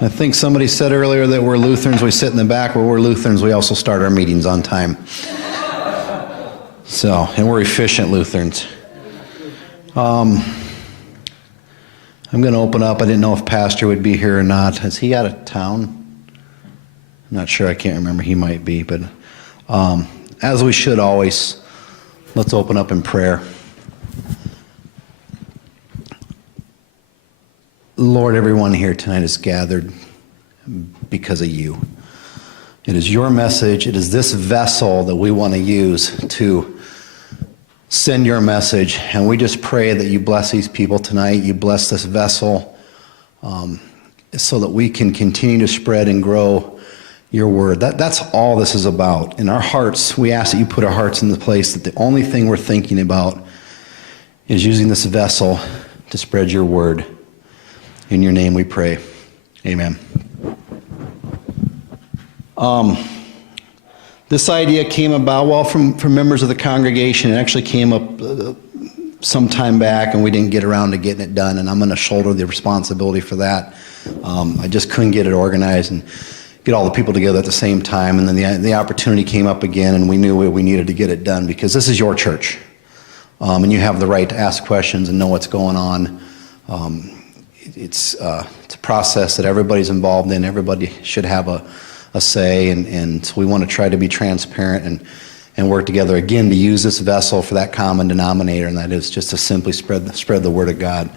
I think somebody said earlier that we're Lutherans, we sit in the back. Well, we're Lutherans, we also start our meetings on time. So, and we're efficient Lutherans. I'm going to open up. I didn't know if Pastor would be here or not. Is he out of town? I'm not sure. I can't remember. He might be. But as we should always, let's open up in prayer. Lord, everyone here tonight is gathered because of you. It is your message. It is this vessel that we want to use to send your message. And we just pray that you bless these people tonight. You bless this vessel so that we can continue to spread and grow your word. That's all this is about. In our hearts, we ask that you put our hearts in the place that the only thing we're thinking about is using this vessel to spread your word. In your name we pray. Amen. This idea came about, well, from members of the congregation. It actually came up some time back, and we didn't get around to getting it done, and I'm going to shoulder the responsibility for that. I just couldn't get it organized and get all the people together at the same time, and then the opportunity came up again, and we knew we needed to get it done because this is your church, and you have the right to ask questions and know what's going on. It's a process that everybody's involved in. Everybody should have a say, and so we want to try to be transparent and work together again to use this vessel for that common denominator, and that is just to simply spread the word of God.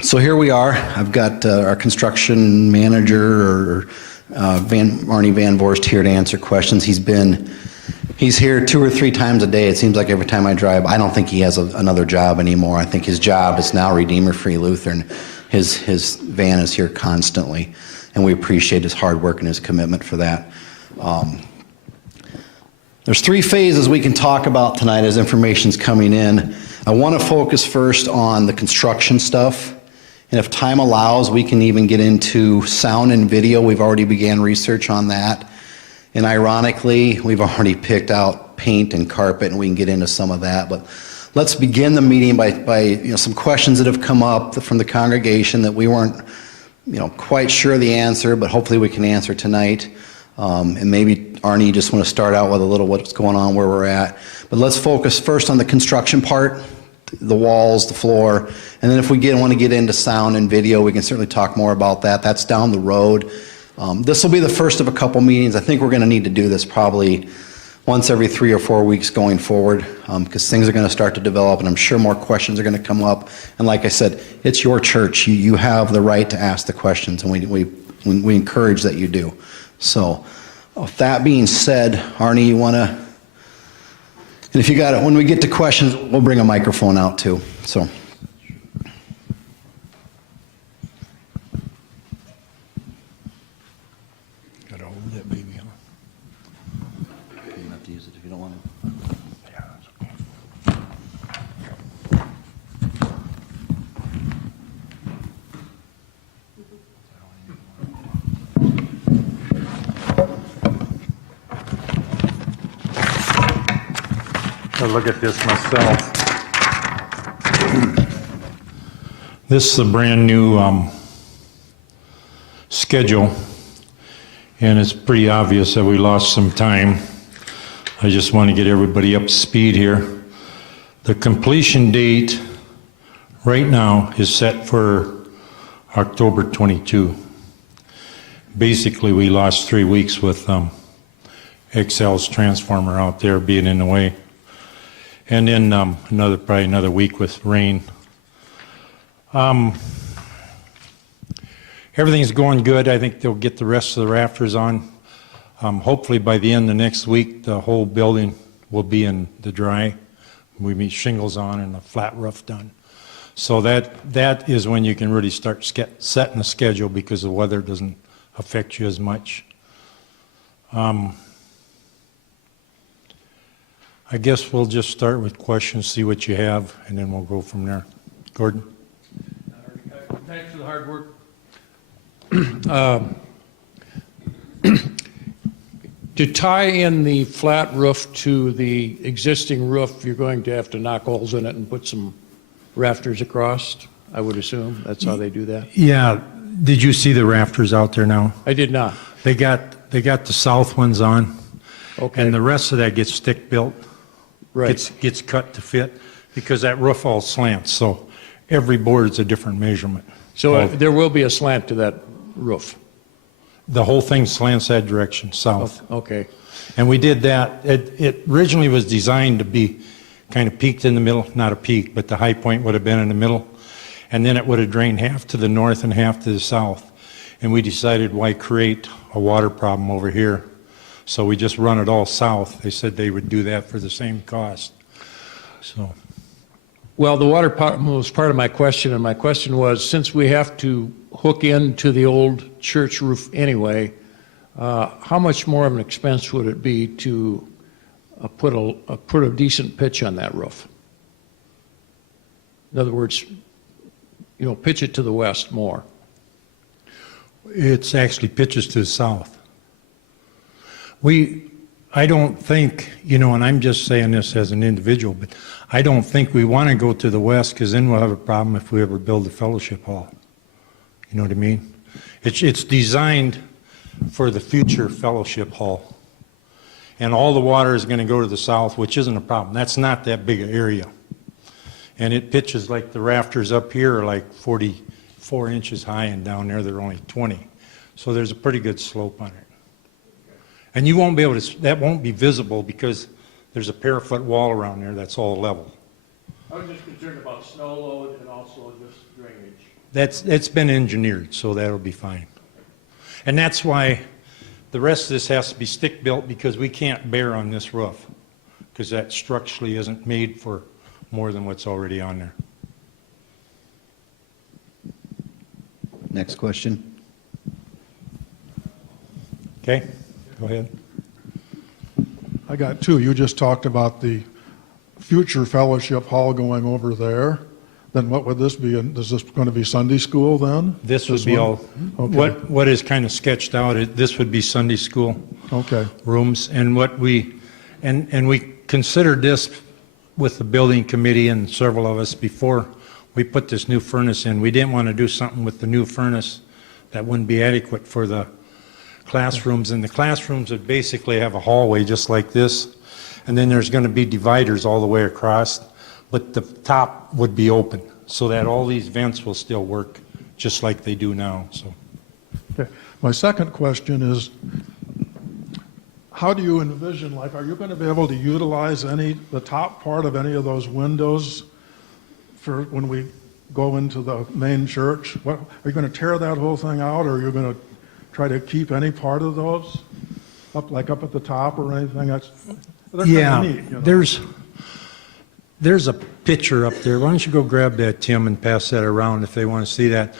So here we are. I've got our construction manager, Arnie Van Voorst, here to answer questions. He's here 2 or 3 times a day. It seems like every time I drive. I don't think he has another job anymore. I think his job is now Redeemer Free Lutheran. His van is here constantly, and we appreciate his hard work and his commitment for that. There's 3 phases we can talk about tonight as information's coming in. I want to focus first on the construction stuff, and if time allows, we can even get into sound and video. We've already began research on that. And ironically, we've already picked out paint and carpet, and we can get into some of that. But let's begin the meeting by some questions that have come up from the congregation that we weren't quite sure the answer, but hopefully we can answer tonight. And maybe, Arnie, you just want to start out with a little what's going on, where we're at. But let's focus first on the construction part, the walls, the floor. And then if we want to get into sound and video, we can certainly talk more about that. That's down the road. This will be the first of a couple meetings. I think we're going to need to do this probably once every 3 or 4 weeks going forward, because things are going to start to develop, and I'm sure more questions are going to come up. And like I said, it's your church. You have the right to ask the questions, and we encourage that you do. So with that being said, Arnie, you want to, and if you got it, when we get to questions, we'll bring a microphone out too. So. I look at this myself. This is a brand new schedule, and it's pretty obvious that we lost some time. I just want to get everybody up to speed here. The completion date right now is set for October 22. Basically, we lost 3 weeks with XL's transformer out there being in the way. And then probably another week with rain. Everything's going good. I think they'll get the rest of the rafters on. Hopefully by the end of next week, the whole building will be in the dry. We need shingles on and a flat roof done. So that is when you can really start setting a schedule, because the weather doesn't affect you as much. I guess we'll just start with questions, see what you have, and then we'll go from there. Gordon? Thanks for the hard work. To tie in the flat roof to the existing roof, you're going to have to knock holes in it and put some rafters across, I would assume. That's how they do that? Yeah, Did you see the rafters out there now? I did not. They got the south ones on, Okay. and the rest of that gets stick-built. Right. Gets cut to fit, because that roof all slants, so every board's a different measurement. So there will be a slant to that roof? The whole thing slants that direction, south. Okay. And we did that. It originally was designed to be kind of peaked in the middle, not a peak, but the high point would have been in the middle. And then it would have drained half to the north and half to the south. And we decided, why create a water problem over here? So we just run it all south. They said they would do that for the same cost. So, Well, the water part was part of my question, and my question was, since we have to hook into the old church roof anyway, how much more of an expense would it be to put a decent pitch on that roof? In other words, pitch it to the west more. it's actually pitches to the south. I don't think, and I'm just saying this as an individual, but I don't think we want to go to the west, because then we'll have a problem if we ever build a fellowship hall. You know what I mean? It's designed for the future fellowship hall. And all the water is going to go to the south, which isn't a problem. That's not that big an area. And it pitches like the rafters up here are like 44 inches high, and down there they're only 20. So there's a pretty good slope on it. And you won't be able to, that won't be visible because there's a parafoot wall around there that's all level. I was just concerned about snow load and also just drainage. It's been engineered, so that'll be fine. And that's why the rest of this has to be stick-built, because we can't bear on this roof, because that structurally isn't made for more than what's already on there. Next question. Okay, go ahead. I got two. You just talked about the future fellowship hall going over there. Then what would this be? Is this going to be Sunday school then? This would be one? all, Okay. what is kind of sketched out, this would be Sunday school Okay. rooms. And what we considered this with the building committee and several of us before we put this new furnace in. We didn't want to do something with the new furnace that wouldn't be adequate for the classrooms. And the classrooms would basically have a hallway just like this. And then there's going to be dividers all the way across. But the top would be open, so that all these vents will still work just like they do now. So, Okay. My second question is, how do you envision, like, are you going to be able to utilize the top part of any of those windows for when we go into the main church? What, are you going to tear that whole thing out, or are you going to try to keep any part of those up at the top or anything? They're yeah, kind of neat, there's a picture up there. Why don't you go grab that, Tim, and pass that around if they want to see that.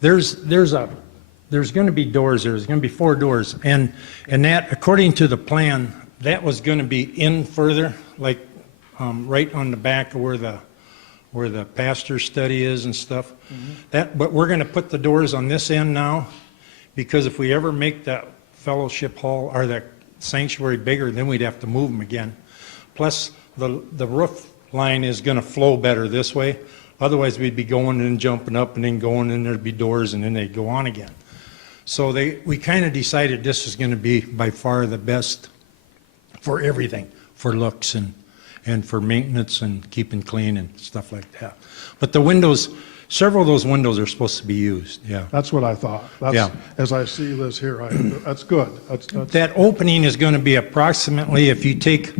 There's going to be doors there. There's going to be 4 doors, and that, according to the plan, that was going to be in further, like right on the back of where the pastor's study is and stuff. Mm-hmm. But we're going to put the doors on this end now, because if we ever make that fellowship hall or that sanctuary bigger, then we'd have to move them again. Plus, the roof line is going to flow better this way. Otherwise, we'd be going and jumping up and then going, and there'd be doors, and then they'd go on again. So we kind of decided this is going to be by far the best for everything, for looks and for maintenance and keeping clean and stuff like that. But the windows, several of those windows are supposed to be used, yeah. That's what I thought. Yeah. As I see this here, that's good. That's That opening is going to be approximately, if you take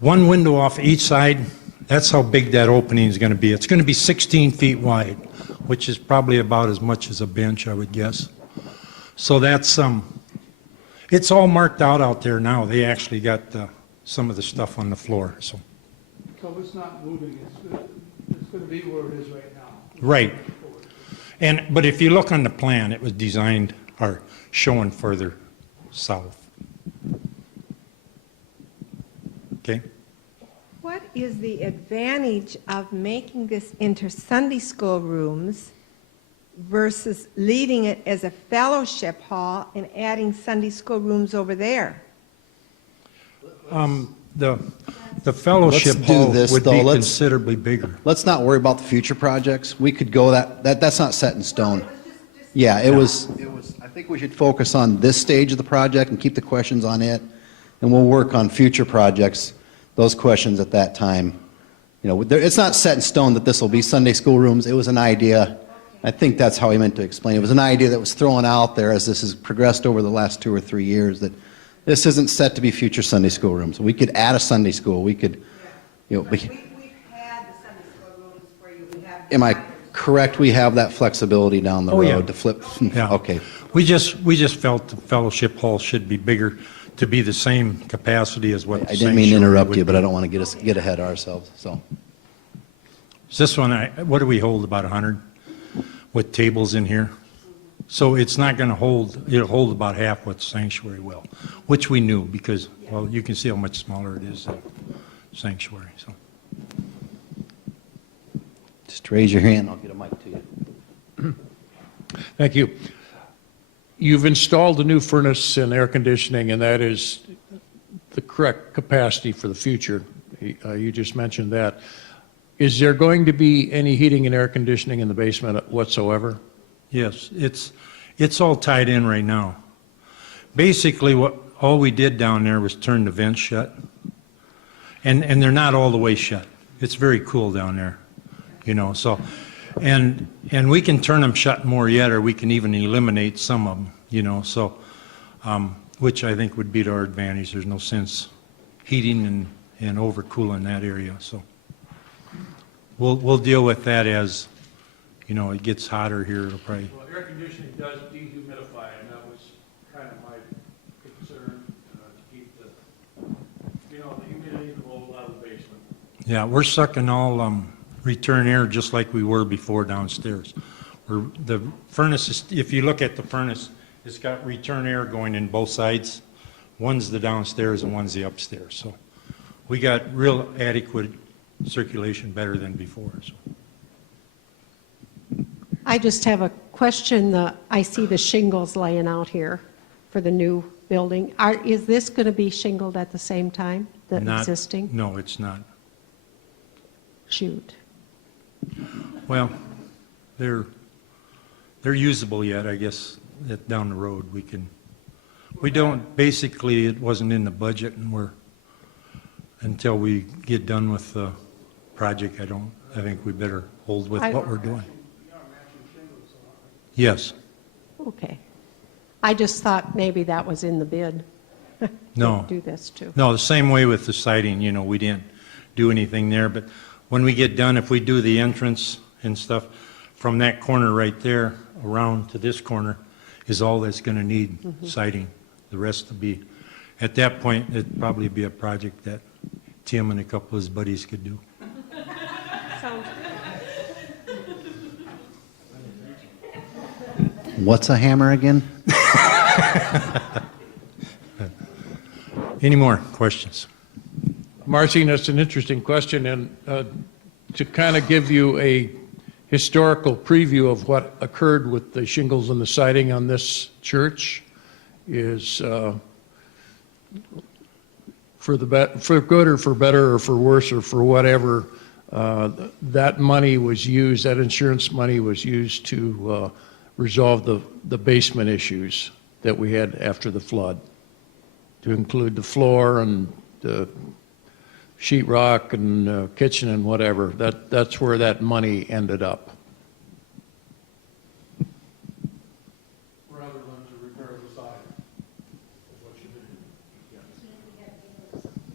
one window off each side, that's how big that opening is going to be. It's going to be 16 feet wide, which is probably about as much as a bench, I would guess. So that's it's all marked out there now. They actually got some of the stuff on the floor. So It's not moving, it's going to be where it is right now. right, but if you look on the plan, it was designed or showing further south. Okay. What is the advantage of making this into Sunday school rooms versus leaving it as a fellowship hall and adding Sunday school rooms over there? The fellowship Let's do hall this, would though. be Let's- considerably bigger. Let's not worry about the future projects. We could go that's not set in stone. Just Yeah, it was, I think we should focus on this stage of the project and keep the questions on it, and we'll work on future projects, those questions at that time. You know, it's not set in stone that this will be Sunday school rooms. It was an idea. I think that's how he meant to explain it. It was an idea that was thrown out there as this has progressed over the last 2 or 3 years, that this isn't set to be future Sunday school rooms. We could add a Sunday school. We could, you know, We've had the Sunday school rooms where you have. am I correct? We have that flexibility down the Oh, yeah. road to flip. Yeah. Okay. We just felt the fellowship hall should be bigger to be the same capacity as what the I didn't mean to sanctuary interrupt would you, but be. I don't want to get ahead of ourselves, so. This one, what do we hold, about 100 with tables in here? So it's not going to hold, it'll hold about half what the sanctuary will, which we knew because, well, you can see how much smaller it is than sanctuary, so. Just raise your hand, I'll get a mic to you. Thank you. You've installed a new furnace and air conditioning, and that is the correct capacity for the future. You just mentioned that. Is there going to be any heating and air conditioning in the basement whatsoever? Yes, it's all tied in right now. Basically, all we did down there was turn the vents shut. And they're not all the way shut. It's very cool down there, you know, so. And we can turn them shut more yet, or we can even eliminate some of them, you know, so, which I think would be to our advantage. There's no sense heating and overcooling that area, so. We'll deal with that as, you know, it gets hotter here, it'll probably. Well, air conditioning does dehumidify, and that was kind of my concern, to keep the humidity rolled out of the basement. Yeah, we're sucking all return air just like we were before downstairs. The furnace is, if you look at the furnace, it's got return air going in both sides. One's the downstairs and one's the upstairs. So we got real adequate circulation, better than before. So. I just have a question. I see the shingles laying out here for the new building. Is this going to be shingled at the same time, the existing? No, it's not. Shoot. Well, they're usable yet, I guess. Down the road we don't. Basically, it wasn't in the budget, and until we get done with the project, I think we better hold with what we're doing. Yes. Okay. I just thought maybe that was in the bid. No. Do this too. No, the same way with the siding, you know, we didn't do anything there, but when we get done, if we do the entrance and stuff, from that corner right there around to this corner is all that's going to need siding. The rest will be, at that point, it'd probably be a project that Tim and a couple of his buddies could do. What's a hammer again? Any more questions? Marcy, that's an interesting question, and to kind of give you a historical preview of what occurred with the shingles and the siding on this church is for good or for better or for worse or for whatever, that money was used, that insurance money was used to resolve the basement issues that we had after the flood, to include the floor and the sheetrock and kitchen and whatever. That's where that money ended up. Rather than to repair the side, is what you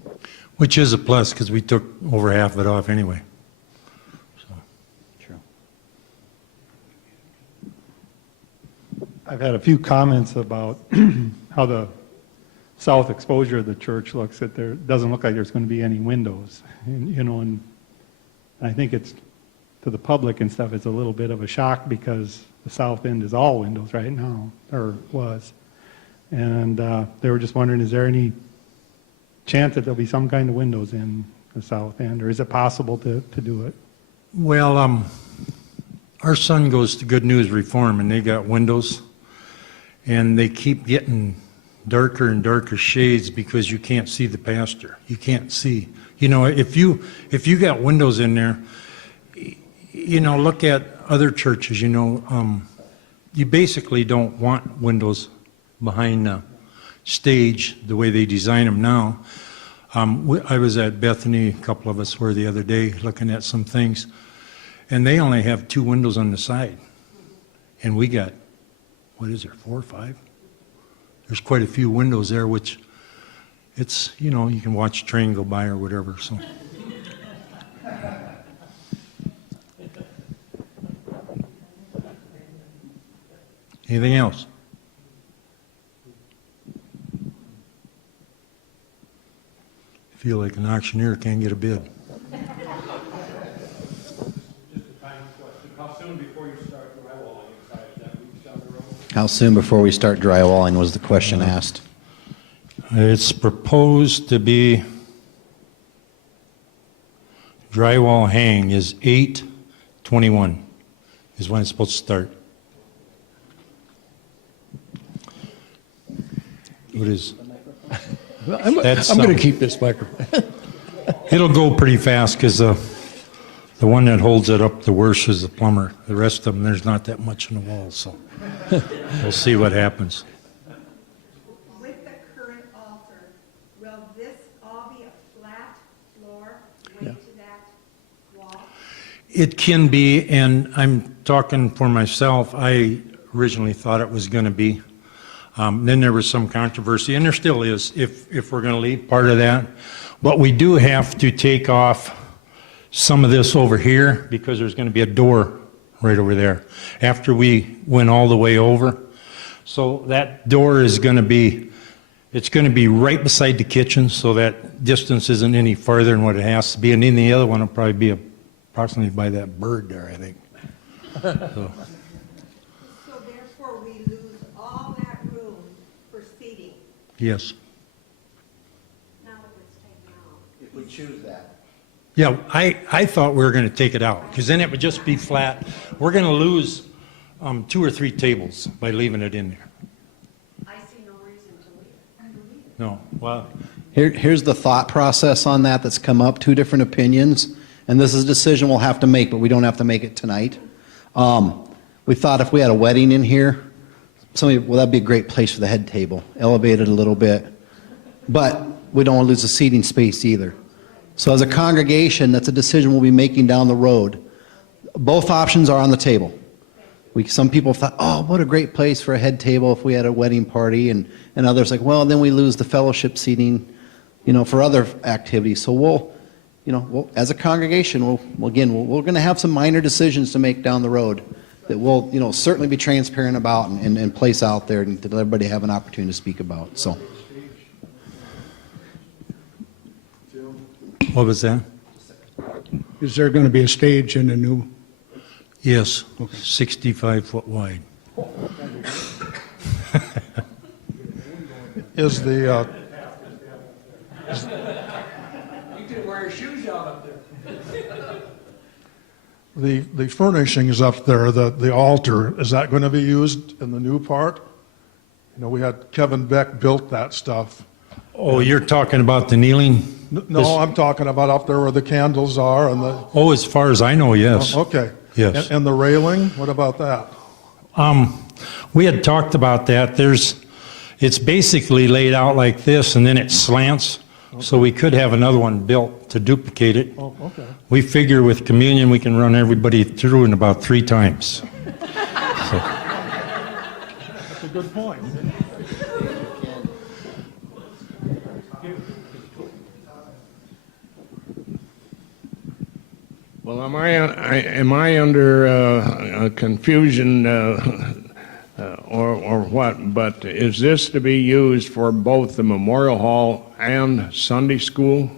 did. Which is a plus, because we took over half of it off anyway. So. True. I've had a few comments about how the south exposure of the church looks, that there doesn't look like there's going to be any windows. And, you know, and I think it's, to the public and stuff, it's a little bit of a shock because the south end is all windows right now, or was. And they were just wondering, is there any chance that there'll be some kind of windows in the south end, or is it possible to do it? Well, our son goes to Good News Reform, and they got windows, and they keep getting darker and darker shades because you can't see the pastor. You can't see. You know, if you got windows in there, you know, look at other churches, you know, you basically don't want windows behind the stage the way they design them now. I was at Bethany, a couple of us were the other day looking at some things, and they only have 2 windows on the side. And we got, what is there, 4 or 5? There's quite a few windows there, which it's, you know, you can watch a train go by or whatever, so. Anything else? Feel like an auctioneer can't get a bid. How soon before you start drywalling inside? Is that weeks down the road? How soon before we start drywalling was the question asked. It's proposed to be, drywall hang is 8/21 is when it's supposed to start. What is? That's I'm going something. to keep this microphone. It'll go pretty fast because the one that holds it up the worst is the plumber. The rest of them, there's not that much in the walls, so we'll see what happens. With the current altar, will this all be a flat floor right to that wall? It can be, and I'm talking for myself, I originally thought it was going to be. Then there was some controversy, and there still is, if we're going to leave part of that. But we do have to take off some of this over here because there's going to be a door right over there after we went all the way over. So that door is going to be, it's going to be right beside the kitchen, so that distance isn't any farther than what it has to be. And then the other one will probably be approximately by that bird there, I think. So. So therefore, we lose all that room for seating. Yes. Now that it's taken out. If we choose that. Yeah, I thought we were going to take it out, because then it would just be flat. We're going to lose 2 or 3 tables by leaving it in there. I see no reason to leave. No, well, Here's the thought process on that that's come up, 2 different opinions, and this is a decision we'll have to make, but we don't have to make it tonight. We thought if we had a wedding in here, well, that'd be a great place for the head table, elevated a little bit, but we don't want to lose the seating space either. So as a congregation, that's a decision we'll be making down the road. Both options are on the table. Some people thought, oh, what a great place for a head table if we had a wedding party, and others like, well, then we lose the fellowship seating, for other activities. So we'll, as a congregation, we're going to have some minor decisions to make down the road that we'll, certainly be transparent about and place out there and to let everybody have an opportunity to speak about. So, what was that? Is there going to be a stage in the new? Yes, 65 foot wide. Is the, You can wear your shoes out up there. the furnishings up there, the altar, is that going to be used in the new part? We had Kevin Beck built that stuff. Oh, you're talking about the kneeling? No, I'm talking about up there where the candles are and the, Oh, as far as I know, yes. okay. Yes. And the railing, what about that? We had talked about that. It's basically laid out like this, and then it slants, so we could have another one built to duplicate it. Oh, okay. We figure with communion, we can run everybody through in about 3 times. That's a good point. Well, am I under confusion or what? But is this to be used for both the Memorial Hall and Sunday school?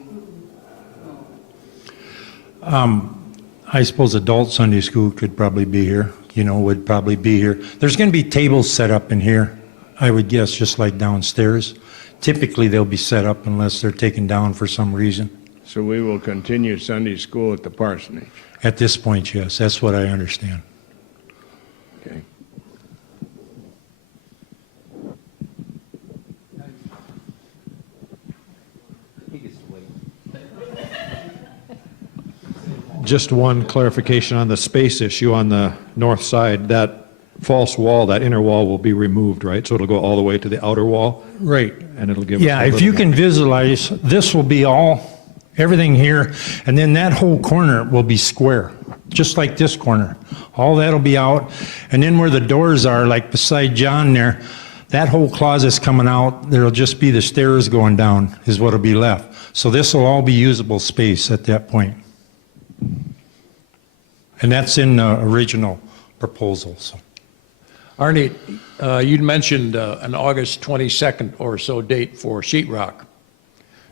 I suppose adult Sunday school could probably be here, would probably be here. There's going to be tables set up in here, I would guess, just like downstairs. Typically, they'll be set up unless they're taken down for some reason. So we will continue Sunday school at the parsonage. At this point, yes, that's what I understand. Okay. Just one clarification on the space issue on the north side. That false wall, that inner wall will be removed, right? So it'll go all the way to the outer wall, Right. and it'll give us Yeah, a if little- you can visualize, this will be everything here, and then that whole corner will be square, just like this corner. All that'll be out, and then where the doors are, like beside John there, that whole closet's coming out, there'll just be the stairs going down is what'll be left. So this will all be usable space at that point. And that's in the original proposal, so. Arnie, you'd mentioned an August 22nd or so date for sheetrock.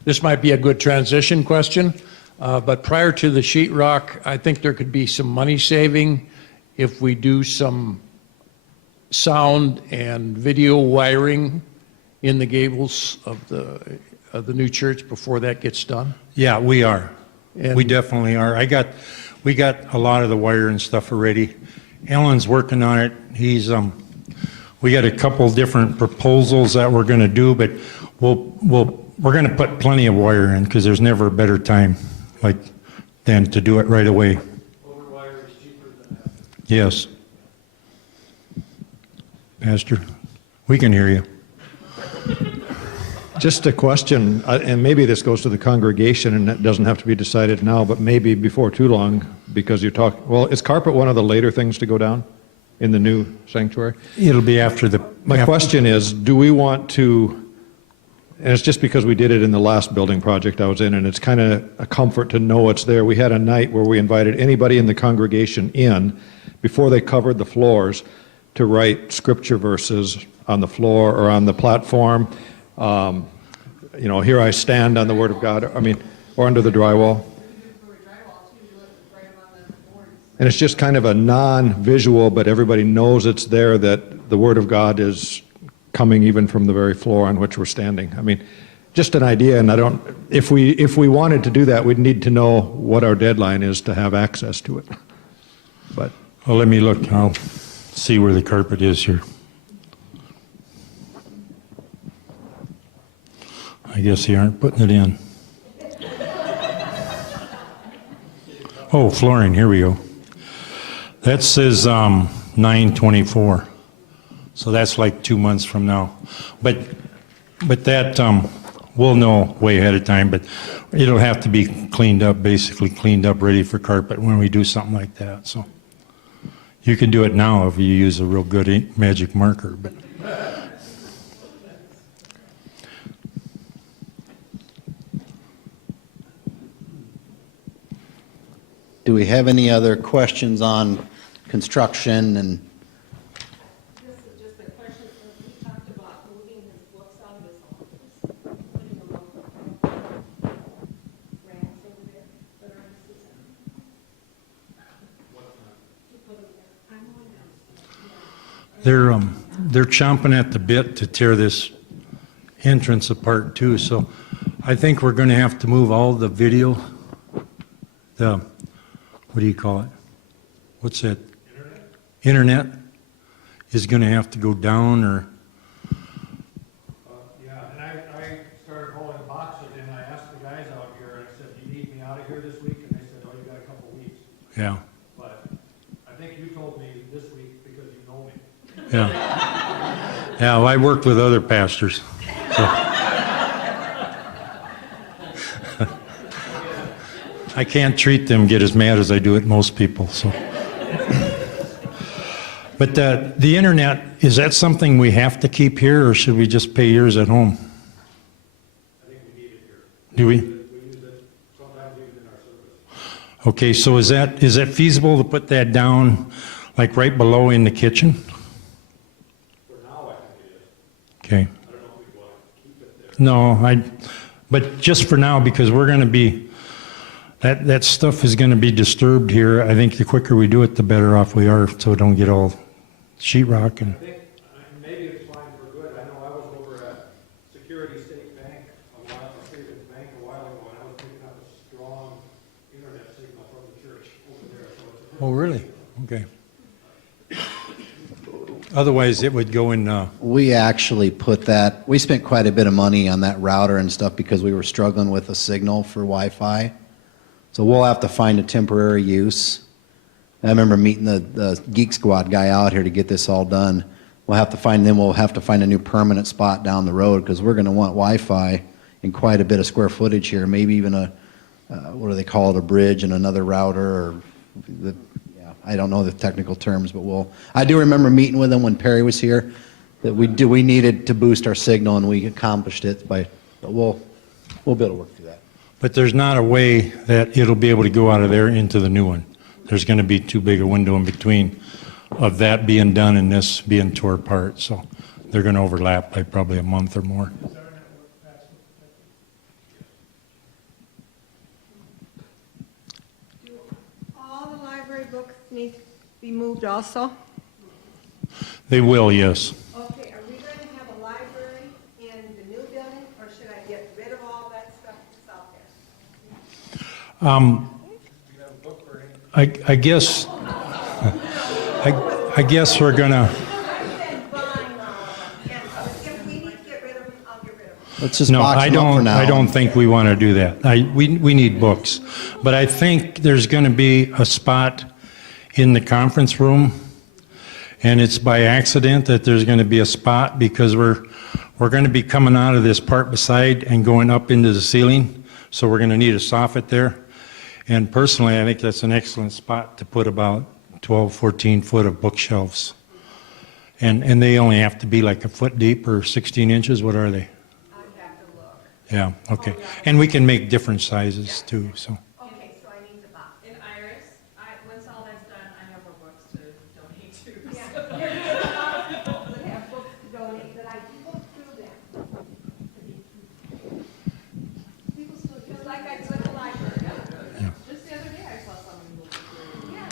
This might be a good transition question, but prior to the sheetrock, I think there could be some money saving if we do some sound and video wiring in the gables of the new church before that gets done. Yeah, we are. And- We definitely are. We got a lot of the wire and stuff already. Alan's working on it. We got a couple different proposals that we're gonna do, but we're gonna put plenty of wire in because there's never a better time than to do it right away. Over wire is cheaper than that. Yes. Pastor, we can hear you. Just a question, and maybe this goes to the congregation, and it doesn't have to be decided now, but maybe before too long, because well, is carpet one of the later things to go down in the new sanctuary? It'll be after the. My question is, do we want to, and it's just because we did it in the last building project I was in, and it's kind of a comfort to know it's there. We had a night where we invited anybody in the congregation in, before they covered the floors, to write scripture verses on the floor or on the platform. Here I stand on the Word of God, or under the drywall. And it's just kind of a non-visual, but everybody knows it's there, that the Word of God is coming even from the very floor on which we're standing. Just an idea, and if we wanted to do that, we'd need to know what our deadline is to have access to it. But Well, let me look. I'll see where the carpet is here. I guess they aren't putting it in. Oh, flooring, here we go. That says 9/24. So that's like 2 months from now. But that, we'll know way ahead of time, but it'll have to be cleaned up, basically cleaned up, ready for carpet when we do something like that, so. You can do it now if you use a real good magic marker, but. Do we have any other questions on construction and? This is just a question, we talked about moving his books out of his office, putting them up racks over there that are in the system. To put them there. I'm going down. They're chomping at the bit to tear this entrance apart too, so I think we're gonna have to move all the video, what do you call it? What's that? Internet is gonna have to go down, or, Yeah, and I started hauling boxes, and I asked the guys out here, and I said, do you need me out of here this week? And they said, oh, you got a couple weeks. yeah, But I think you told me this week because you know me. yeah. Yeah, well, I worked with other pastors, so. I can't treat them, get as mad as I do at most people, so. But the internet, is that something we have to keep here, or should we just pay yours at home? I think we need it here. Do we? We use it sometimes even in our service. Okay, so is that feasible to put that down, like right below in the kitchen? For now, I think it is. Okay. I don't know if we want to keep it there. No, but just for now, because we're gonna be, that stuff is gonna be disturbed here. I think the quicker we do it, the better off we are, so we don't get all sheetrock and, I think maybe it's fine for good. I know I was over at Security State Bank Savings Bank a while ago, and I was picking up a strong internet signal from the church over there, so it's a oh, really? Okay. Otherwise, it would go in, We actually we spent quite a bit of money on that router and stuff because we were struggling with a signal for Wi-Fi. So we'll have to find a temporary use I remember meeting the Geek Squad guy out here to get this all done. We'll have to find a new permanent spot down the road because we're going to want Wi-Fi in quite a bit of square footage here, maybe even what do they call it, a bridge and another router, or I don't know the technical terms, but I do remember meeting with them when Perry was here, that we needed to boost our signal, and we accomplished it but we'll be able to work through that. But there's not a way that it'll be able to go out of there into the new one. There's going to be too big a window in between of that being done and this being tore apart, so they're going to overlap by probably a month or more. Do all the library books need to be moved also? They will, yes. Okay, are we going to have a library in the new building, or should I get rid of all that stuff that's out there? I guess I guess we're gonna. I've been buying all of them, and if we need to get rid of them, I'll get rid of them. Let's just No, box I them up for don't. now. I don't think we want to do that. We need books, but I think there's going to be a spot in the conference room, and it's by accident that there's going to be a spot because we're going to be coming out of this part beside and going up into the ceiling, so we're going to need a soffit there. And personally, I think that's an excellent spot to put about 12, 14 foot of bookshelves. And they only have to be like a foot deep or 16 inches. What are they? I'd have to look. Yeah, okay. And we can make different sizes too, so. Okay, so I need the box. And Iris, once all that's done, I have more books to donate to. Yeah, there's a lot of people that have books to donate, but I look through them. People still, just like I do at the library. Just the other day, I saw someone who was doing Yeah,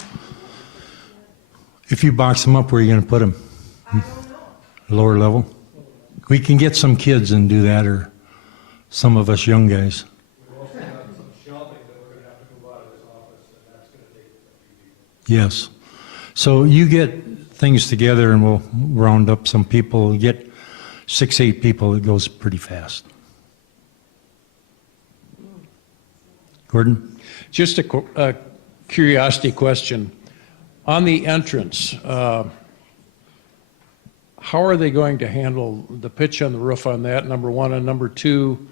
If you box them up, where are you going to put them? I don't know. Lower level? We can get some kids and do that, or some of us young guys. Yes. So you get things together and we'll round up some people. Get 6, 8 people, it goes pretty fast. Gordon? Just a curiosity question. On the entrance, how are they going to handle the pitch on the roof on that, number one? And number two,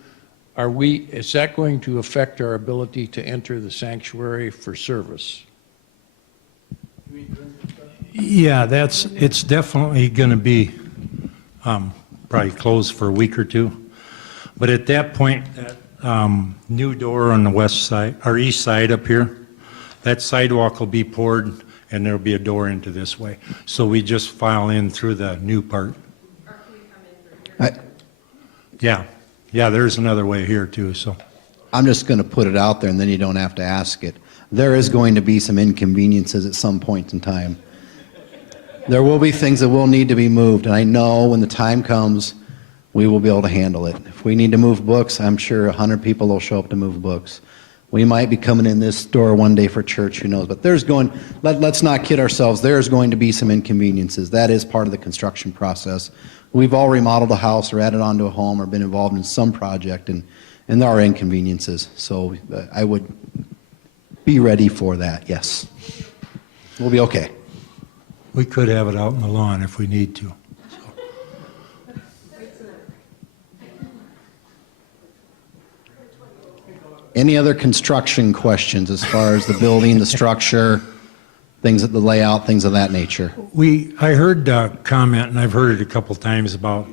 is that going to affect our ability to enter the sanctuary for service? Yeah, it's definitely going to be probably closed for a week or two. But at that point, that new door on the west side, or east side up here, that sidewalk will be poured and there'll be a door into this way. So we just file in through the new part. Or can we come in through here? Yeah, there's another way here too, so. I'm just going to put it out there, and then you don't have to ask it. There is going to be some inconveniences at some point in time. There will be things that will need to be moved, and I know when the time comes, we will be able to handle it. If we need to move books, I'm sure 100 people will show up to move books. We might be coming in this door one day for church, who knows? But let's not kid ourselves, there's going to be some inconveniences. That is part of the construction process. We've all remodeled a house or added onto a home or been involved in some project, and there are inconveniences. So I would be ready for that, yes. We'll be okay. We could have it out in the lawn if we need to. Any other construction questions as far as the building, the structure, things, the layout, things of that nature? I heard a comment, and I've heard it a couple times, about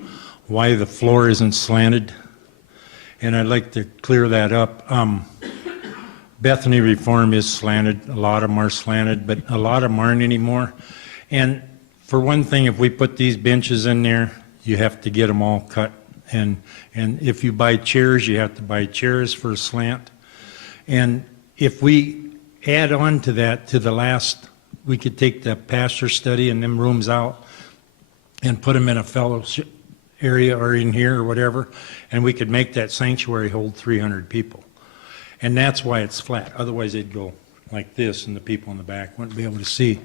why the floor isn't slanted, and I'd like to clear that up. Bethany Reform is slanted, a lot of them are slanted, but a lot of them aren't anymore. And for one thing, if we put these benches in there, you have to get them all cut. And if you buy chairs, you have to buy chairs for a slant. And if we add on to that, to the last, we could take the pastor study and them rooms out and put them in a fellowship area or in here or whatever, and we could make that sanctuary hold 300 people. And that's why it's flat. Otherwise, it'd go like this, and the people in the back wouldn't be able to see.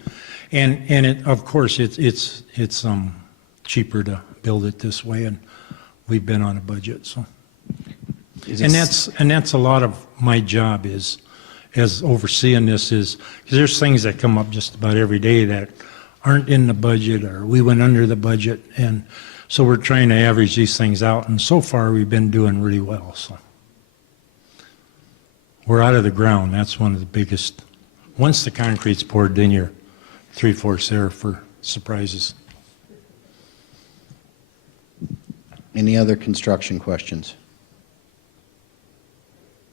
And it, of course, it's cheaper to build it this way, and we've been on a budget, so. And that's a lot of my job is as overseeing this is, because there's things that come up just about every day that aren't in the budget, or we went under the budget, and so we're trying to average these things out, and so far we've been doing really well, so. We're out of the ground, that's one of the biggest. Once the concrete's poured, then you're 3/4 there for surprises. Any other construction questions?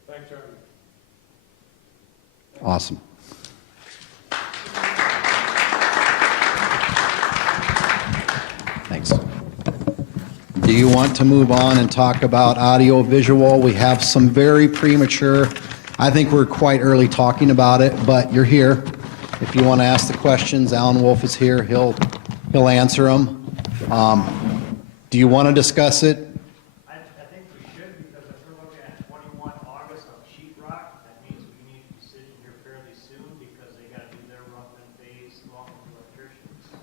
Thanks, Charlie. Awesome. Thanks. Do you want to move on and talk about audio visual? We have some very premature, I think we're quite early talking about it, but you're here. If you want to ask the questions, Alan Wolf is here. He'll answer them. Do you want to discuss it? I think we should, because if we're looking at 21 August on sheet rock, that means we need a decision here fairly soon, because they gotta do their rough and phase along with electricians, so,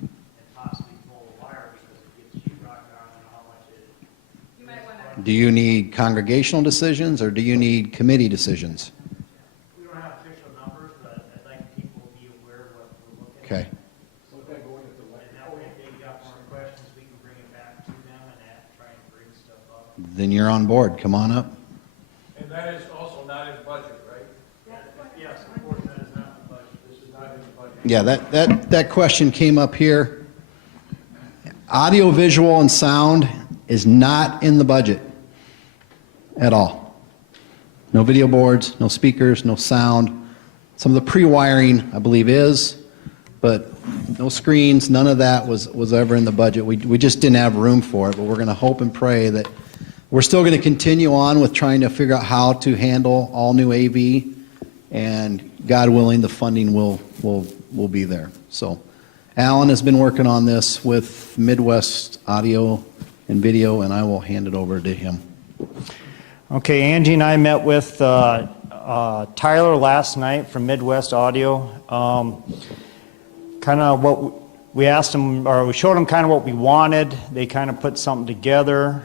and possibly pull the wire, because it gets sheet rock on and how much it. You might want to, Do you need congregational decisions or do you need committee decisions? We don't have official numbers, but I'd like people to be aware of what we're looking at. Okay. And that way, if they've got more questions, we can bring it back to them and try and bring stuff up. Then you're on board. Come on up. And that is also not in budget, right? Yes, of course, that is not the budget. This is not in the budget. Yeah, that question came up here. Audio, visual, and sound is not in the budget at all. No video boards, no speakers, no sound. Some of the pre-wiring, I believe, is, but no screens, none of that was ever in the budget. We just didn't have room for it, but we're going to hope and pray that we're still going to continue on with trying to figure out how to handle all new AV, and God willing, the funding will be there. So Alan has been working on this with Midwest Audio and Video, and I will hand it over to him. Okay, Angie and I met with Tyler last night from Midwest Audio. Kind of what we asked them, or we showed them kind of what we wanted. They kind of put something together.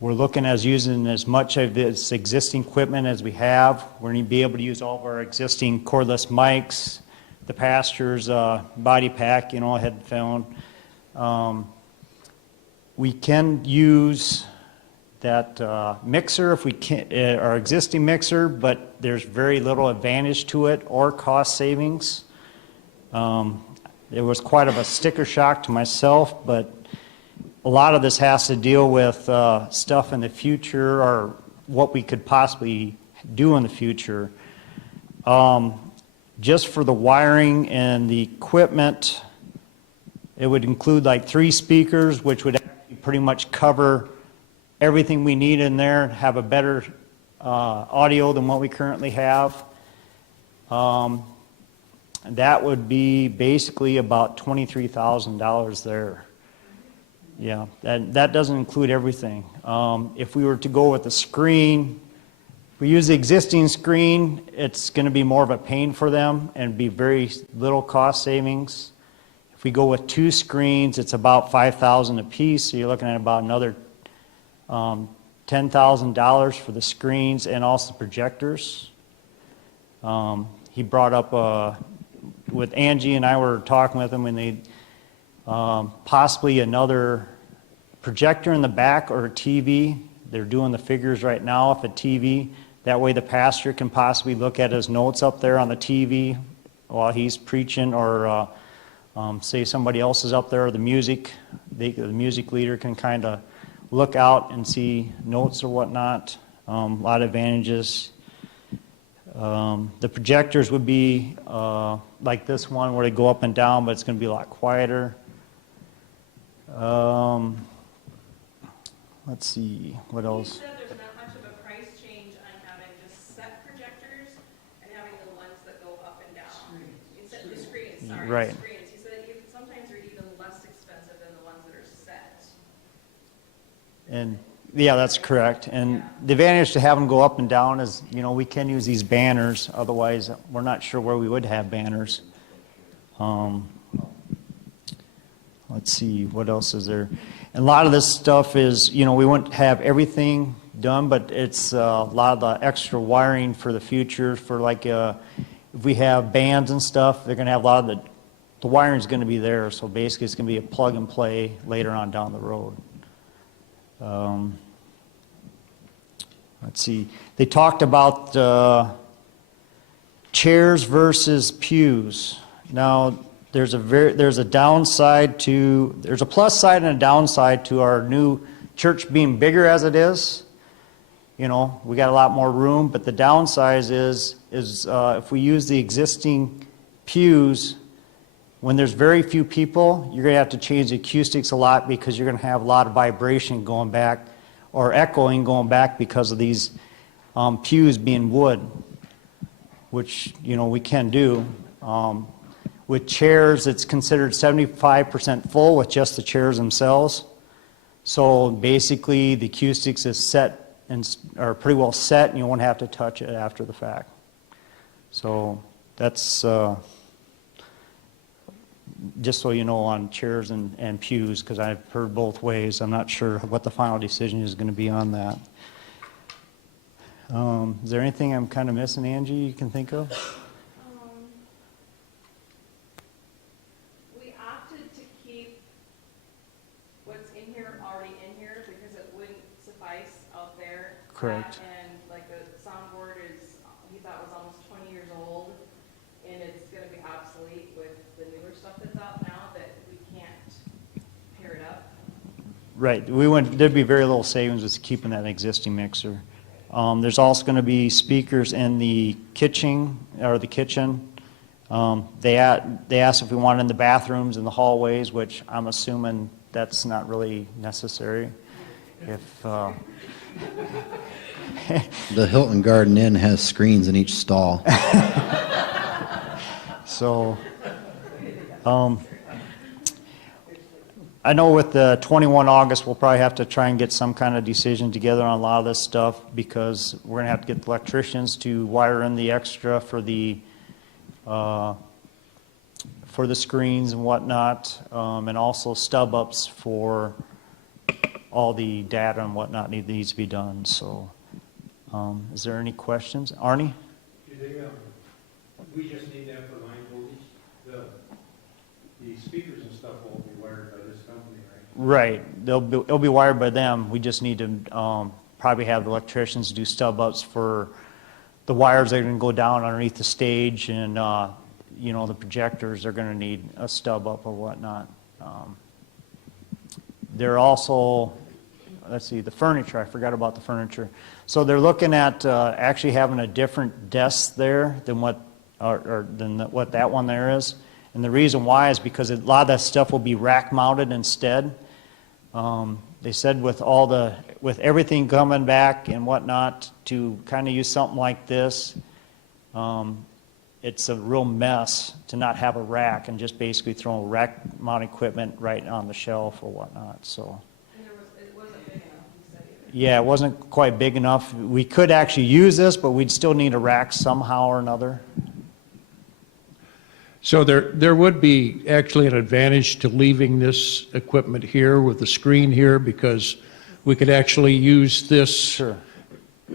We're looking at using as much of this existing equipment as we have. We're going to be able to use all of our existing cordless mics, the pastor's body pack, headphone. We can use that mixer if we can, our existing mixer, but there's very little advantage to it or cost savings. It was quite of a sticker shock to myself, but a lot of this has to deal with stuff in the future, or what we could possibly do in the future. Just for the wiring and the equipment, it would include like 3 speakers, which would pretty much cover everything we need in there, have a better audio than what we currently have. That would be basically about $23,000 there. Yeah, that doesn't include everything. If we were to go with the screen, if we use the existing screen, it's going to be more of a pain for them and be very little cost savings. If we go with 2 screens, it's about $5,000 a piece, so you're looking at about another $10,000 for the screens and also projectors. He brought up, with Angie and I were talking with him, and they possibly another projector in the back or a TV. They're doing the figures right now of a TV. That way the pastor can possibly look at his notes up there on the TV while he's preaching, or say somebody else is up there, or the music leader can kind of look out and see notes or whatnot. A lot of advantages. The projectors would be like this one, where they go up and down, but it's going to be a lot quieter. Let's see, what else? you said there's not much of a price change on having just set projectors and having the ones that go up and down. You said the screens, sorry, Right. the screens. You said sometimes they're even less expensive than the ones that are set. And yeah, that's correct. And the advantage to have them go up and down is, we can use these banners. Otherwise, we're not sure where we would have banners. Let's see, what else is there? And a lot of this stuff is, you know, we wouldn't have everything done, but it's a lot of the extra wiring for the future, for like, if we have bands and stuff, they're going to have a lot of the wiring's going to be there, so basically it's going to be a plug and play later on down the road. Let's see, they talked about chairs versus pews. Now, there's a downside to, there's a plus side and a downside to our new church being bigger as it is. You know, we got a lot more room, but the downside is if we use the existing pews, when there's very few people, you're going to have to change the acoustics a lot because you're going to have a lot of vibration going back or echoing going back because of these pews being wood, which, you know, we can do. With chairs, it's considered 75% full with just the chairs themselves. So basically, the acoustics is set and are pretty well set, and you won't have to touch it after the fact. So that's just so you know on chairs and pews, because I've heard both ways. I'm not sure what the final decision is going to be on that. Is there anything I'm kind of missing, Angie, you can think of? We opted to keep what's in here already in here because it wouldn't suffice out there. Correct. And like the soundboard is, he thought was almost 20 years old, and it's going to be obsolete with the newer stuff that's out now that we can't pair it up. Right. There'd be very little savings with keeping that existing mixer. There's also going to be speakers in the kitchen. They asked if we wanted in the bathrooms and the hallways, which I'm assuming that's not really necessary. If The Hilton Garden Inn has screens in each stall. so, I know with the 21 August, we'll probably have to try and get some kind of decision together on a lot of this stuff because we're going to have to get the electricians to wire in the extra for the screens and whatnot, and also stub ups for all the data and whatnot needs to be done. So, is there any questions, Arnie? We just need that for line voltage. The speakers and stuff won't be wired by this company, right? Right. It'll be wired by them. We just need to probably have the electricians do stub ups for the wires that are going to go down underneath the stage, and you know, the projectors are going to need a stub up or whatnot. They're also, let's see, the furniture. I forgot about the furniture. So they're looking at actually having a different desk there than what that one there is. And the reason why is because a lot of that stuff will be rack mounted instead. They said with everything coming back and whatnot, to kind of use something like this, it's a real mess to not have a rack and just basically throw rack mount equipment right on the shelf or whatnot. So. And it wasn't big enough, he said either. Yeah, it wasn't quite big enough. We could actually use this, but we'd still need a rack somehow or another. So there would be actually an advantage to leaving this equipment here with the screen here, because we could actually use this Sure.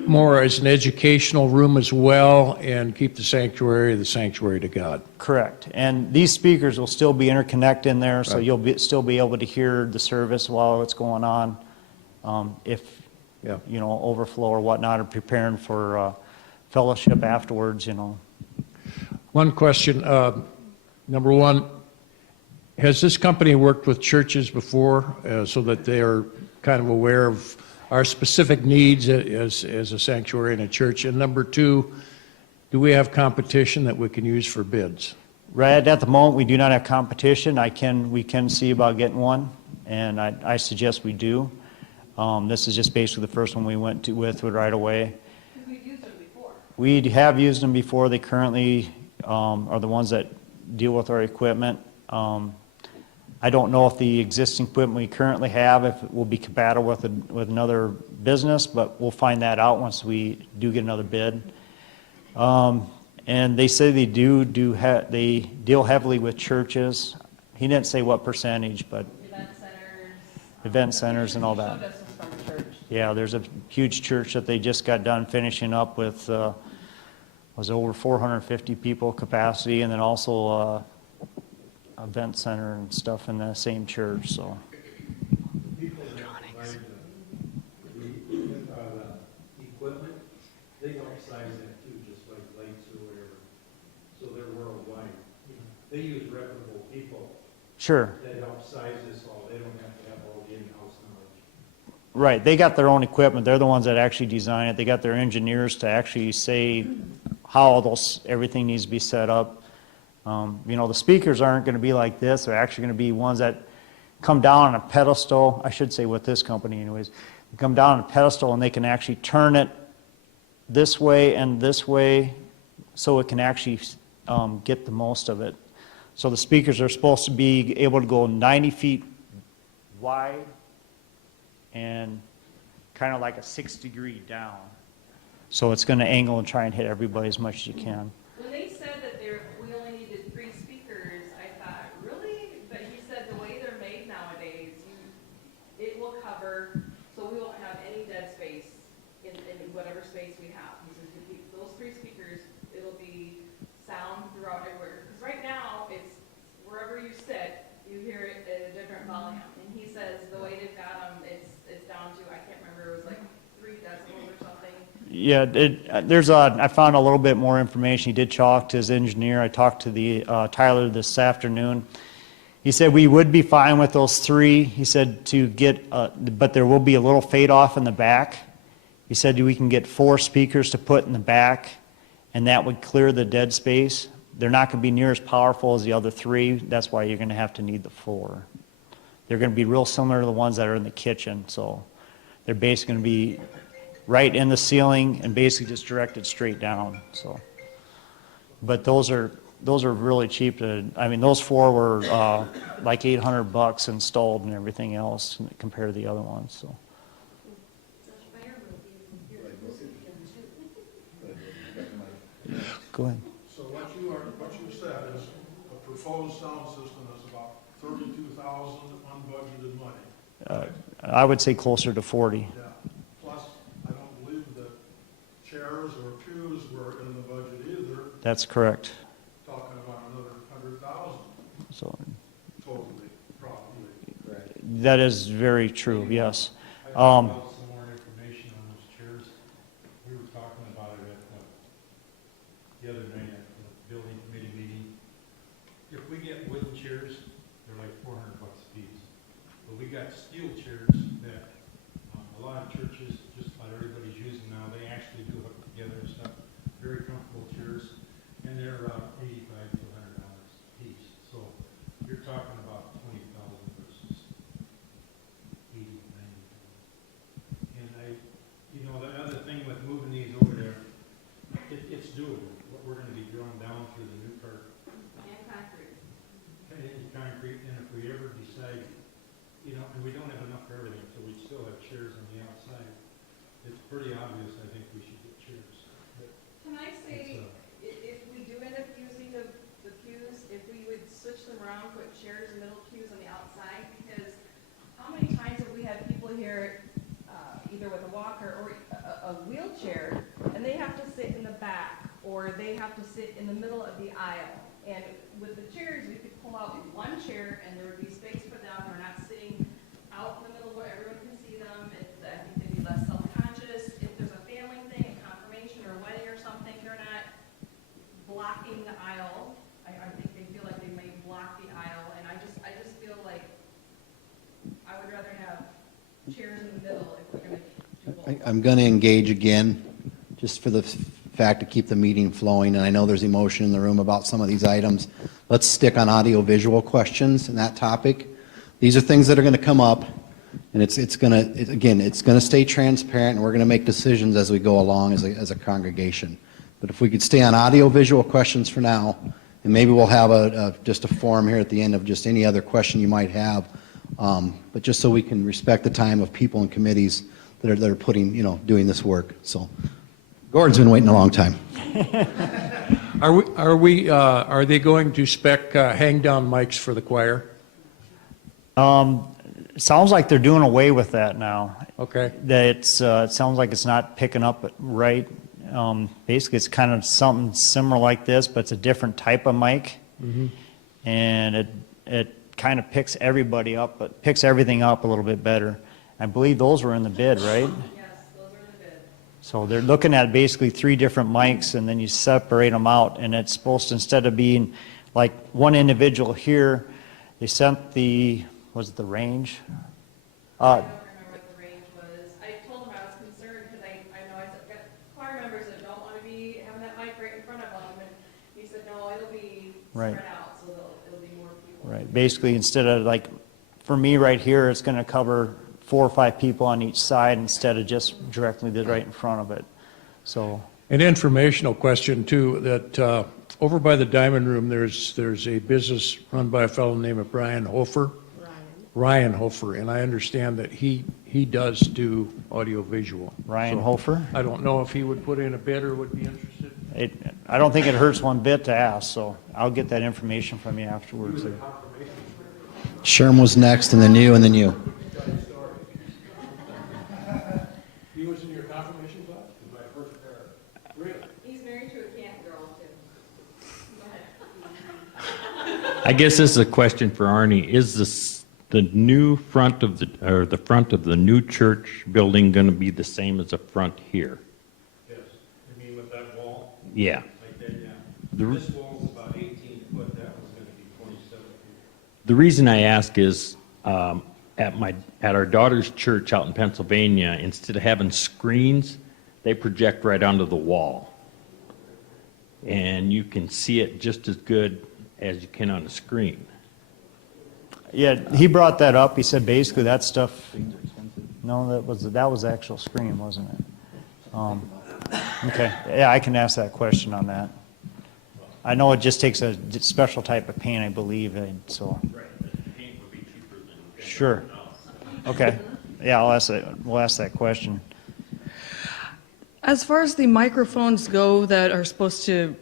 more as an educational room as well and keep the sanctuary to God. Correct. And these speakers will still be interconnected in there, so Right. you'll still be able to hear the service while it's going on. If, Yeah. you know, overflow or whatnot, or preparing for fellowship afterwards, you know. One question, number one, has this company worked with churches before so that they are kind of aware of our specific needs as a sanctuary and a church? And number two, do we have competition that we can use for bids? Right at the moment, we do not have competition. We can see about getting one, and I suggest we do. This is just basically the first one we went with right away. Because we've used them before. We have used them before. They currently are the ones that deal with our equipment. I don't know if the existing equipment we currently have, if it will be compatible with another business, but we'll find that out once we do get another bid. And they say they they deal heavily with churches. He didn't say what percentage, but Event centers, event centers and all that. Showed us this from church. Yeah, there's a huge church that they just got done finishing up with, was over 450 people capacity, and then also event center and stuff in the same church, so. People that provide the equipment, they help size that too, just like lights or whatever. So they're worldwide. They use reputable people Sure. that help size this all. They don't have to have all the in-house knowledge. Right, they got their own equipment, they're the ones that actually design it, they got their engineers to actually say how everything needs to be set up. You know, the speakers aren't gonna be like this, they're actually gonna be ones that come down on a pedestal, I should say with this company anyways, come down on a pedestal and they can actually turn it this way and this way, so it can actually get the most of it. So the speakers are supposed to be able to go 90 feet wide and kind of like a 6-degree down. So it's going to angle and try and hit everybody as much as you can. When they said that we only needed 3 speakers, I thought, really? But he said the way they're made nowadays, it will cover, so we won't have any dead space in whatever space we have. He says, if those 3 speakers, it'll be sound throughout everywhere. Because right now, it's wherever you sit, you hear it at a different volume. And he says the way they've got them, it's down to, I can't remember, it was like 3 decibels or something. Yeah, I found a little bit more information. He did talk to his engineer. I talked to the Tyler this afternoon. He said we would be fine with those 3. He said to get, but there will be a little fade off in the back. He said we can get 4 speakers to put in the back, and that would clear the dead space. They're not going to be near as powerful as the other 3. That's why you're going to have to need the 4. They're going to be real similar to the ones that are in the kitchen. So they're basically going to be right in the ceiling and basically just directed straight down. So, but those are really cheap. I mean, those 4 were like $800 installed and everything else compared to the other ones. So. Go ahead. So what you said is a proposed sound system is about $32,000 unbudgeted money. I would say closer to 40. Yeah. Plus, I don't believe that chairs or pews were in the budget either. That's correct. Talking about another $100,000 So totally, probably. that is very true. Yes. I found out some more information on those chairs. We were talking about it at the other night at the building committee meeting. If we get wooden chairs, they're like $400 a piece. But we got steel chairs that a lot of churches, just about everybody's using now, they actually do hook together and stuff. Very comfortable chairs, and they're $85 to $100 a piece. So you're talking about $20,000 versus 80, 90. And the other thing with moving these over there, it's doable. We're going to be drawn down through the new park. And concrete. And concrete, and if we ever decide, and we don't have enough for everything, so we still have chairs on the outside. It's pretty obvious, I think we should get chairs. But Can I say, if we do end up using the pews, if we would switch them around, put chairs and middle pews on the outside, because how many times have we had people here, either with a walker or a wheelchair, and they have to sit in the back, or they have to sit in the middle of the aisle. And with the chairs, we could pull out 1 chair, and there would be space for them. We're not sitting out in the middle where everyone can see them. I think they'd be less self-conscious. If there's a family thing, a confirmation or a wedding or something, they're not blocking the aisle. I think they feel like they may block the aisle, and I just feel like I would rather have chairs in the middle if we're going to do both. I'm going to engage again, just for the fact to keep the meeting flowing, and I know there's emotion in the room about some of these items. Let's stick on audio-visual questions and that topic. These are things that are going to come up, and it's going to stay transparent, and we're going to make decisions as we go along as a congregation. But if we could stay on audio-visual questions for now, and maybe we'll have just a forum here at the end of just any other question you might have, but just so we can respect the time of people and committees that are putting, doing this work. So Gordon's been waiting a long time. Are they going to spec hang-down mics for the choir? it sounds like they're doing away with that now. Okay. That it sounds like it's not picking up right. Basically, it's kind of something similar like this, but it's a different type of mic. And it kind of picks everybody up, but picks everything up a little bit better. I believe those were in the bid, right? Yes, those are in the bid. So they're looking at basically 3 different mics, and then you separate them out, and it's supposed to, instead of being like one individual here, they sent the, was it the range? I don't remember what the range was. I told them I was concerned because I know I've got choir members that don't want to be having that mic right in front of them, and he said, no, it'll be Right. spread out, so it'll be more people. Right, basically, instead of like, for me right here, it's gonna cover 4 or 5 people on each side instead of just directly right in front of it. So, An informational question too, that over by the Diamond Room, there's a business run by a fellow named Brian Hofer. Ryan Hofer, and I understand that he does do audio-visual. Ryan So, Hofer? I don't know if he would put in a bid or would be interested. I don't think it hurts one bit to ask, so I'll get that information from you afterwards. Sherm was next, and then you, and then you. He was in your confirmation class? My first pair. Really? He's married to a camp girl, too. Go ahead. I guess this is a question for Arnie. Is this the new front of the front of the new church building going to be the same as the front here? Yes. You mean with that wall? Yeah. Like that, yeah. The- This wall's about 18 foot, that one's gonna be 27 feet. The reason I ask is at our daughter's church out in Pennsylvania, instead of having screens, they project right onto the wall. And you can see it just as good as you can on a screen. Yeah, he brought that up. He said basically that stuff, no, that was the actual screen, wasn't it? Okay, yeah, I can ask that question on that. I know it just takes a special type of paint, I believe, and so. Right, but the paint would be cheaper than. Sure. Okay, yeah, we'll ask that question. As far as the microphones go that are supposed to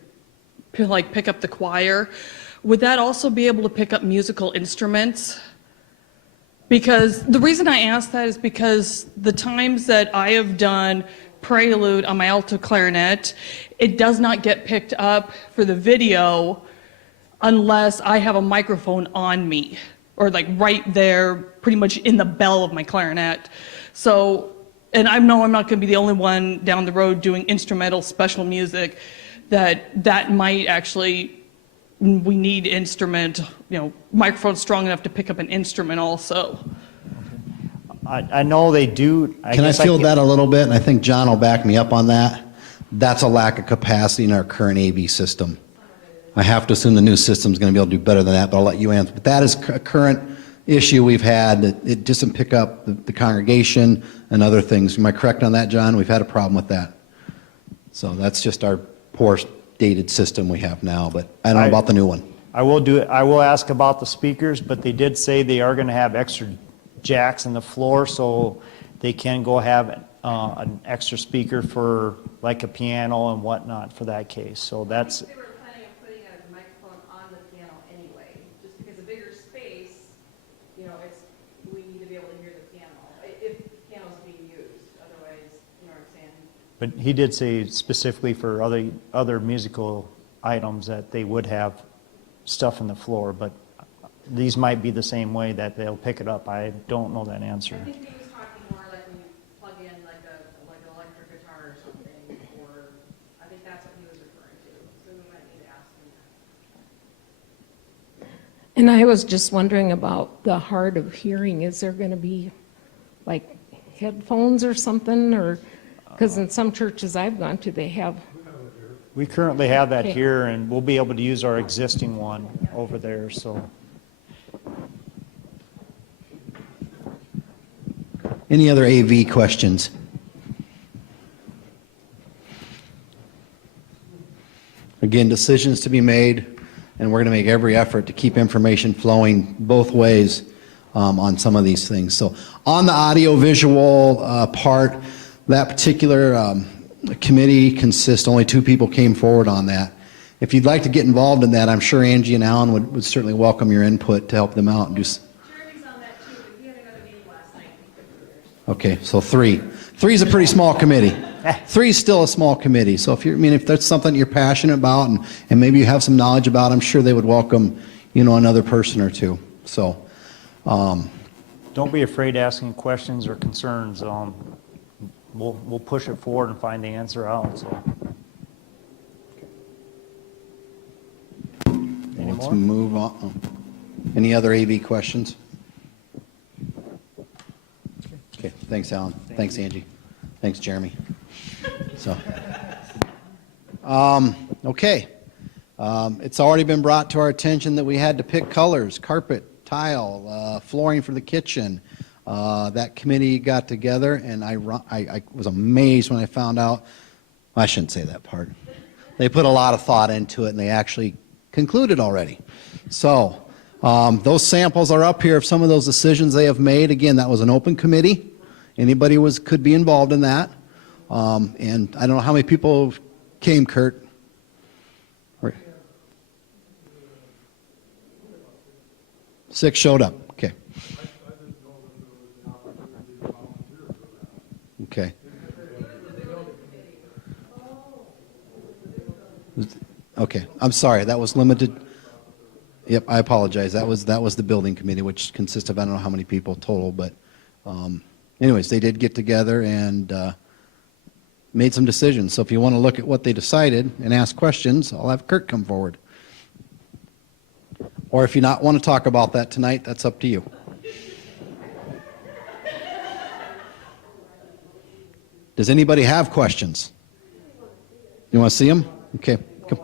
like pick up the choir, would that also be able to pick up musical instruments? Because the reason I ask that is because the times that I have done prelude on my alto clarinet, it does not get picked up for the video unless I have a microphone on me, or like right there, pretty much in the bell of my clarinet. So, and I know I'm not going to be the only one down the road doing instrumental special music, that might actually, we need instrument, microphones strong enough to pick up an instrument also. I know they do. Can I field that a little bit? And I think John will back me up on that. That's a lack of capacity in our current AV system. I have to assume the new system's going to be able to do better than that, but I'll let you answer. But that is a current issue we've had, that it doesn't pick up the congregation and other things. Am I correct on that, John? We've had a problem with that. So that's just our poor dated system we have now, but I don't know about the new one. I will ask about the speakers, but they did say they are going to have extra jacks in the floor, so they can go have an extra speaker for like a piano and whatnot for that case. So that's. They were planning on putting a microphone on the piano anyway, just because a bigger space, we need to be able to hear the piano, if the piano's being used, otherwise, you know what I'm saying? But he did say specifically for other musical items that they would have stuff in the floor, but these might be the same way that they'll pick it up. I don't know that answer. I think he was talking more like when you plug in like an electric guitar or something, or I think that's what he was referring to. So we might need to ask him that. And I was just wondering about the hard of hearing. Is there going to be like headphones or something? Or because in some churches I've gone to, they have. We currently have that Okay. here, and we'll be able to use our existing one over there, so. Any other AV questions? Again, decisions to be made, and we're going to make every effort to keep information flowing both ways on some of these things. So on the audio-visual part, that particular committee consists, only 2 people came forward on that. If you'd like to get involved in that, I'm sure Angie and Alan would certainly welcome your input to help them out and do. Jeremy's on that too, but he had another meeting Okay, so three. Three's a pretty small committee. Three's still a small committee. So if you're, I mean, if that's something you're passionate about and maybe you have some knowledge about, I'm sure they would welcome, another person or two. So, Don't be afraid asking questions or concerns. We'll push it forward and find the answer out, so. Any let's more? move on. Any other AV questions? Okay, thanks, Alan. Thanks, Angie. Thanks, Jeremy. So, okay. It's already been brought to our attention that we had to pick colors, carpet, tile, flooring for the kitchen. That committee got together, and I was amazed when I found out, I shouldn't say that part. They put a lot of thought into it, and they actually concluded already. So, those samples are up here of some of those decisions they have made. Again, that was an open committee. Anybody could be involved in that. And I don't know how many people came, Kurt. 6 showed up. Okay. Okay. Okay. I'm sorry. That was limited. Yep. I apologize. That was the building committee, which consists of I don't know how many people total, but anyways, they did get together and made some decisions. So if you want to look at what they decided and ask questions, I'll have Kurt come forward. Or if you not want to talk about that tonight, that's up to you. Does anybody have questions? You want to see them? Okay. Come.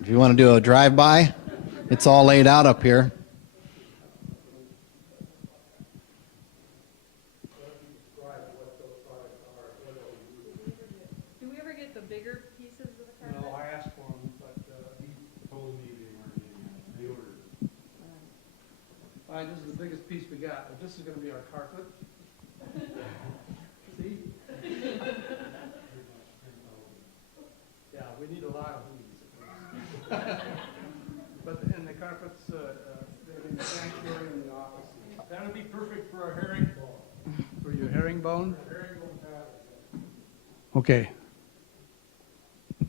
If you want to do a drive-by, it's all laid out up here. Do we ever get the bigger pieces of the carpet? No, I asked for them, but he told me they weren't getting them. They ordered them. All right, this is the biggest piece we got, but this is gonna be our carpet. See? Yeah, we need a lot of these. But, and the carpets, they're in the sanctuary and the office. That would be perfect for a herringbone. For your herringbone? Herringbone pattern. Okay.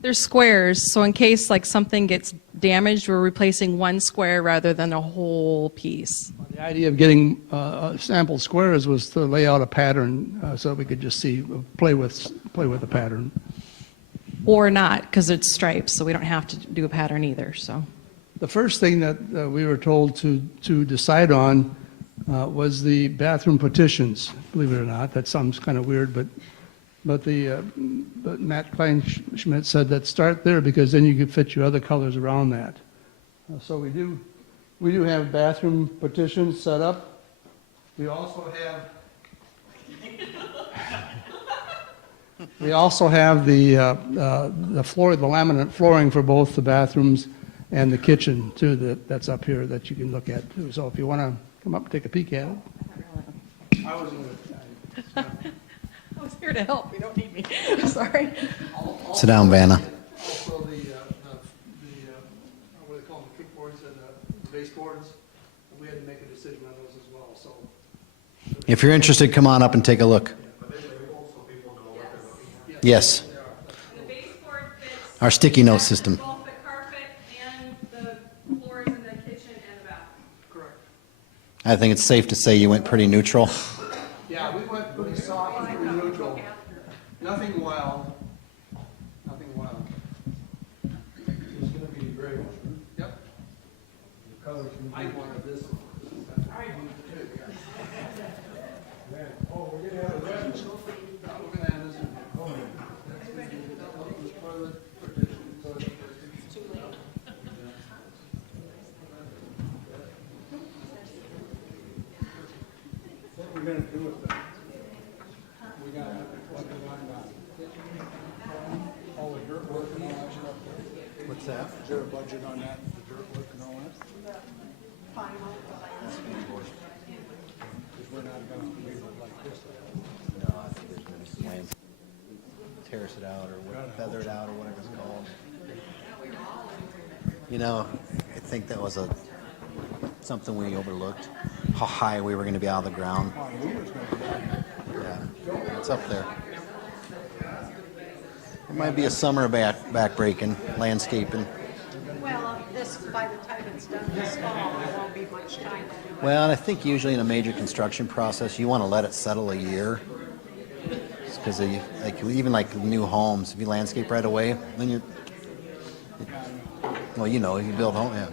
They're squares, so in case like something gets damaged, we're replacing one square rather than a whole piece. The idea of getting sample squares was to lay out a pattern so we could just see, play with the pattern. Or not, because it's stripes, so we don't have to do a pattern either, so. The first thing that we were told to decide on was the bathroom partitions, believe it or not. That sounds kind of weird, but Matt Kleinschmidt said that start there because then you could fit your other colors around that. So we do have bathroom partitions set up. We also have the floor, the laminate flooring for both the bathrooms and the kitchen too. That's up here that you can look at too. So if you want to come up and take a peek at it. I was here to help, you don't need me, sorry. Sit down, Vanna. Also what do they call them, the kickboards and the baseboards, we had to make a decision on those as well, so. If you're interested, come on up and take a look. Yes. The baseboard fits Our sticky note system. both the carpet and the floors in the kitchen and the bathroom. Correct. I think it's safe to say you went pretty neutral. Yeah, we went pretty soft and pretty neutral. Nothing wild. Nothing wild. It's gonna be gray one. Yep. The colors I wanted this one. Oh, we're gonna have a red. We're gonna have this one. What we're gonna do with that? We got what we want about all the dirt work and all that stuff. What's that? Is there a budget on that, the dirt work and all that? Because we're not gonna leave it like this. No, I think there's going to be plans. Terrace it out or feather it out or whatever it's called. I think that was a something we overlooked, how high we were going to be out of the ground. Yeah, it's up there. It might be a summer backbreaking, landscaping. Well, this, by the time it's done this fall, there won't be much time. Well, and I think usually in a major construction process, you want to let it settle a year. Because like even like new homes, if you landscape right away, then you're, well, you know, if you build home, yeah.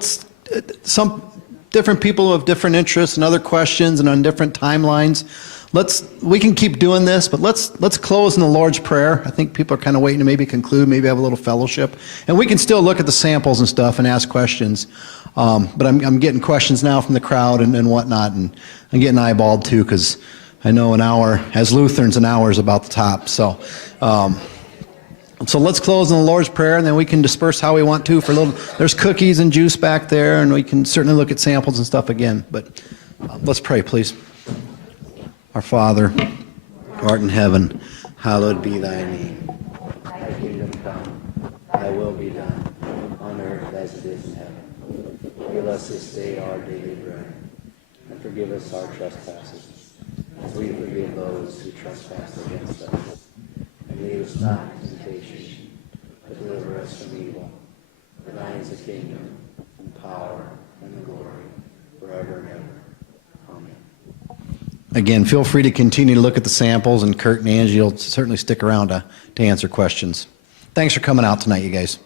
So. Some different people have different interests and other questions and on different timelines. We can keep doing this, but let's close in the Lord's Prayer. I think people are kind of waiting to maybe conclude, maybe have a little fellowship. And we can still look at the samples and stuff and ask questions. But I'm getting questions now from the crowd and whatnot, and I'm getting eyeballed too, because I know an hour, as Lutherans, an hour is about the top. So let's close in the Lord's Prayer, and then we can disperse how we want to for a little. There's cookies and juice back there, and we can certainly look at samples and stuff again. But let's pray, please. Our Father, who art in heaven, hallowed be thy name. Thy kingdom come, thy will be done, on earth as it is in heaven. Give us this day our daily bread, and forgive us our trespasses, as we forgive those who trespass against us. And lead us not into temptation, but deliver us from evil. For thine is the kingdom, and power, and the glory, forever and ever. Amen. Again, feel free to continue to look at the samples, and Kurt and Angie will certainly stick around to answer questions. Thanks for coming out tonight, you guys.